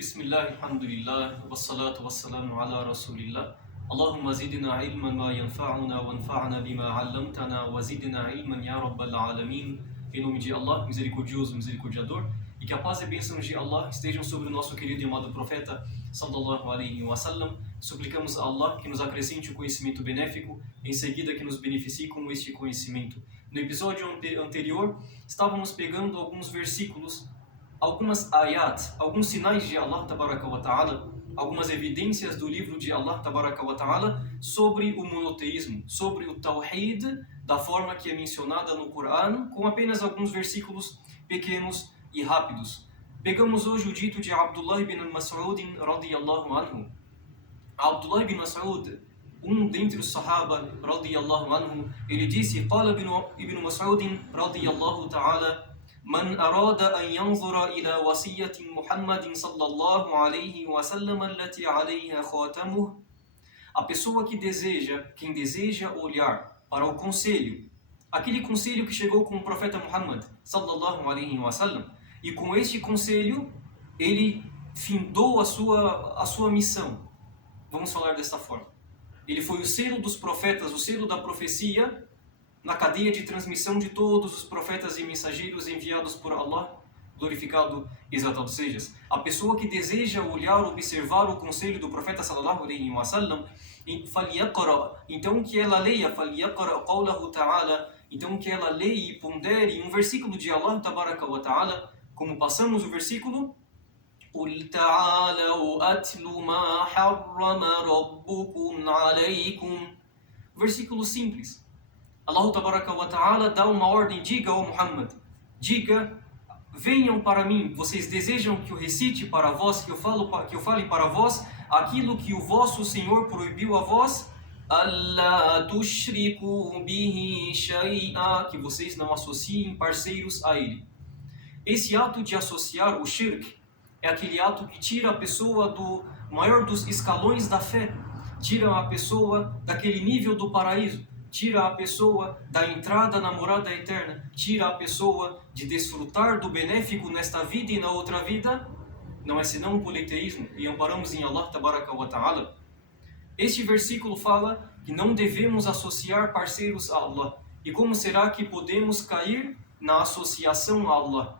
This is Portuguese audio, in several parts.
بسم الله الحمد لله والصلاة والسلام على رسول الله اللهم زدنا علما ما ينفعنا وانفعنا بما علمتنا وزدنا علما يا رب العالمين. Em nome de Allah, misericordioso, misericordiador, e que a paz e bênçãos de Allah estejam sobre o nosso querido e amado profeta sallallahu alaihi wasallam. Suplicamos a Allah que nos acrescente o conhecimento benéfico, em seguida que nos beneficie com este conhecimento. No episódio anterior, estávamos pegando alguns versículos, algumas ayat, alguns sinais de Allah tabaraka wa ta'ala, algumas evidências do livro de Allah tabaraka wa ta'ala sobre o monoteísmo, sobre o tawhid, da forma que é mencionada no Coran, com apenas alguns versículos pequenos e rápidos. Pegamos hoje o dito de Abdullah ibn Mas'ud radiyallahu anhu. Abdullah ibn Mas'ud, dentre os sahaba radiyallahu anhu, ele disse: "Qala ibn Mas'ud radiyallahu ta'ala, من أراد أن ينظر إلى وصية محمد صلى الله عليه وسلم التي عليها خاتمه." A pessoa que quem deseja olhar para o conselho, aquele conselho que chegou com o profeta Muhammad sallallahu alaihi wasallam, e com este conselho ele findou a sua missão. Vamos falar desta forma. Ele foi o selo dos profetas, o selo da profecia na cadeia de transmissão de todos os profetas e mensageiros enviados por Allah, glorificado e exaltado sejas. A pessoa que deseja olhar, observar o conselho do profeta sallallahu alaihi wasallam, então que ela leia, então que ela leia e pondere um versículo de Allah tabaraka wa ta'ala, como passamos o versículo: قُلْ تَعَالَوْا أَتْلُ مَا حَرَّمَ رَبُّكُمْ عَلَيْكُمْ. Versículo simples. Allah tabaraka wa ta'ala dá uma ordem: diga, ó Muhammad, diga, venham para mim, vocês desejam que eu recite para vós, que eu fale para vós aquilo que o vosso Senhor proibiu a vós, أَلَّا تُشْرِكُوا بِهِ شَيْئًا, que vocês não associem parceiros a ele. Esse ato de associar, o shirk, é aquele ato que tira a pessoa do maior dos escalões da fé, tira a pessoa daquele nível do paraíso, tira a pessoa da entrada na morada eterna, tira a pessoa de desfrutar do benéfico nesta vida e na outra vida. Não é senão um politeísmo, e amparamos em Allah tabaraka wa ta'ala. Este versículo fala que não devemos associar parceiros a Allah. E como será que podemos cair na associação a Allah?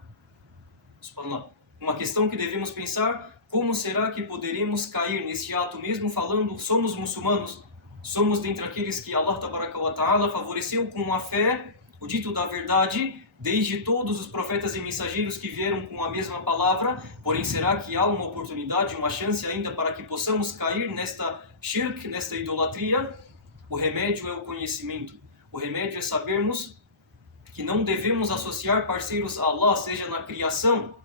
Subhanallah. Uma questão que devemos pensar: como será que poderemos cair nesse ato, mesmo falando somos muçulmanos? Somos dentre aqueles que Allah tabaraka wa ta'ala favoreceu com a fé, o dito da verdade, desde todos os profetas e mensageiros que vieram com a mesma palavra. Porém, será que há uma oportunidade, uma chance ainda para que possamos cair nesta shirk, nesta idolatria? O remédio é o conhecimento. O remédio é sabermos que não devemos associar parceiros a Allah, seja na criação,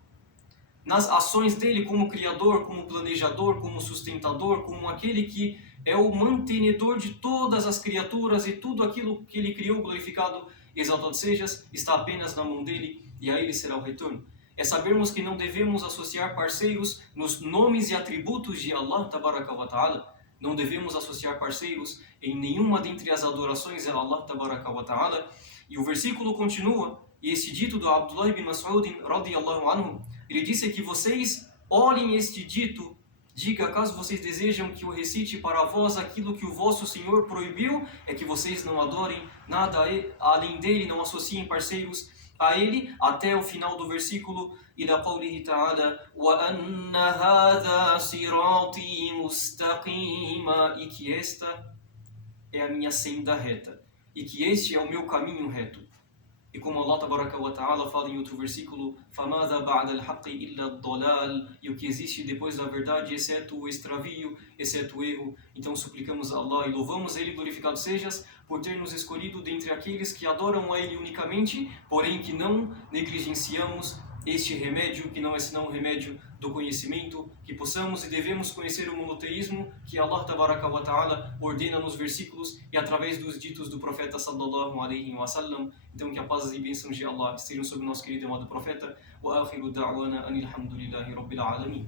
nas ações dele como criador, como planejador, como sustentador, como aquele que é o mantenedor de todas as criaturas, e tudo aquilo que ele criou, glorificado e exaltado sejas, está apenas na mão dele, e a ele será o retorno. É sabermos que não devemos associar parceiros nos nomes e atributos de Allah tabaraka wa ta'ala. Não devemos associar parceiros em nenhuma dentre as adorações a Allah tabaraka wa ta'ala. E o versículo continua, e esse dito do Abdullah ibn Mas'ud radiyallahu anhu, ele disse que vocês olhem este dito, diga, caso vocês desejam que eu recite para vós aquilo que o vosso Senhor proibiu, é que vocês não adorem nada além dele, não associem parceiros a ele, até o final do versículo, ila qawlihi ta'ala, وَأَنَّ هَذَا صِرَاطِي مُسْتَقِيمًا, e que esta é a minha senda reta, e que este é o meu caminho reto. E como Allah tabaraka wa ta'ala fala em outro versículo, فَمَاذَا بَعْدَ الْحَقِّ إِلَّا الضَّلَالِ, e o que existe depois da verdade, exceto o extravio, exceto o erro. Então suplicamos a Allah e louvamos Ele, glorificado sejas, por ter nos escolhido dentre aqueles que adoram a Ele unicamente, porém que não negligenciamos este remédio, que não é senão o remédio do conhecimento, que possamos e devemos conhecer o monoteísmo que Allah tabaraka wa ta'ala ordena nos versículos e através dos ditos do profeta sallallahu alaihi wasallam. Então que a paz e bênçãos de Allah estejam sobre o nosso querido e amado profeta. Wa akhiru da'wana anil hamdulillahi rabbil alamin.